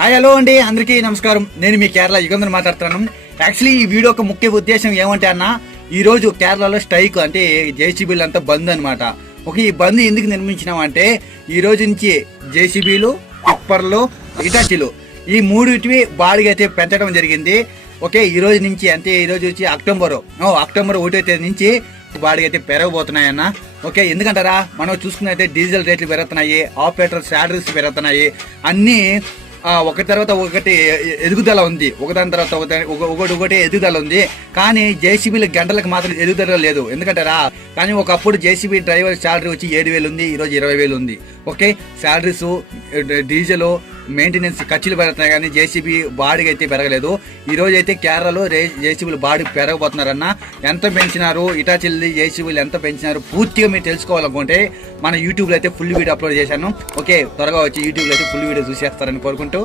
Hi hello అండి. అందరికీ నమస్కారం. నేను మీ కేరళ యుగంధర్ మాట్లాడుతున్నాను. యాక్చువల్లీ ఈ వీడియో ఒక ముఖ్య ఉద్దేశం ఏమంటే అన్న ఈ రోజు కేరళలో స్ట్రైక్ అంటే జేసీబీలు అంతా బంద్ అనమాట ఒక ఈ బంద్ ఎందుకు నిర్మించినాం అంటే ఈ రోజు నుంచి జేసీబీలు టిప్పర్లు ఇటాచీలు ఈ మూడిటివి బాడిగ అయితే పెంచడం జరిగింది. ఓకే ఈ రోజు నుంచి అంటే ఈ రోజు వచ్చి అక్టోబర్. ఓ, అక్టోబర్ ఒకటో తేదీ నుంచి బాడిగ అయితే పెరగబోతున్నాయన్న ఓకే ఎందుకంటారా? మనం చూసుకున్నైతే డీజిల్ రేట్లు పెరుగుతున్నాయి ఆపరేటర్ శాలరీస్ పెరుగుతున్నాయి. అన్నీ ఒకటి తర్వాత ఒకటి ఎదుగుదల ఉంది. ఒకదాని తర్వాత ఒకటి ఒకటి ఒకటి ఎదుగుదల ఉంది. కానీ జేసీబీల గంటలకు మాత్రం ఎదుగుదల లేదు. ఎందుకంటే రా కానీ ఒకప్పుడు జేసీబీ డ్రైవర్ శాలరీ వచ్చి ఏడు వేలు ఉంది ఈరోజు ఇరవై వేలు ఉంది. ఓకే శాలరీస్ డీజిల్ మెయింటెనెన్స్ ఖర్చులు పెరుగుతున్నాయి కానీ జేసీబీ బాడీకి అయితే పెరగలేదు. ఈ రోజు అయితే కేరళలో రే జేసీబీలు బాడీ పెరగబోతున్నారన్న. ఎంత పెంచినారు? ఇటాచిల్లి జేసీబీలు ఎంత పెంచినారు? పూర్తిగా మీరు తెలుసుకోవాలనుకుంటే మన యూట్యూబ్లో అయితే ఫుల్ వీడియో అప్లోడ్ చేశాను. ఓకే త్వరగా వచ్చి యూట్యూబ్లో అయితే ఫుల్ వీడియో చూసేస్తారని కోరుకుంటూ